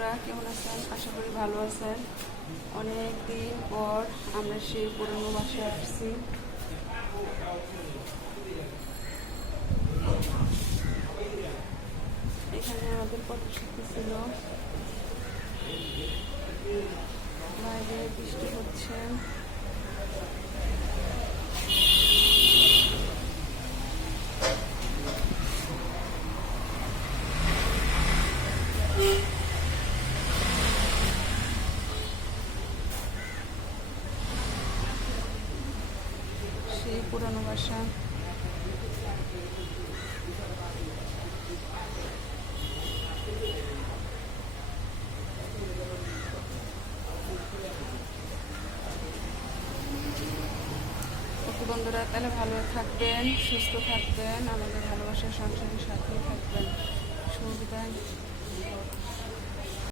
বন্ধুরা, কেমন আছেন? আশা করি ভালো আছেন। অনেক দিন পর আমরা সেই পুরনো বাসায় আসছি। এখানে আমাদের কত শক্তি ছিল। বাইরে বৃষ্টি হচ্ছে। সেই পুরানো বাসা। বন্ধুরা, তাহলে ভালো থাকবেন, সুস্থ থাকবেন, আমাদের ভালোবাসার সংসারের সাথে থাকবেন। শুভ বিদায়।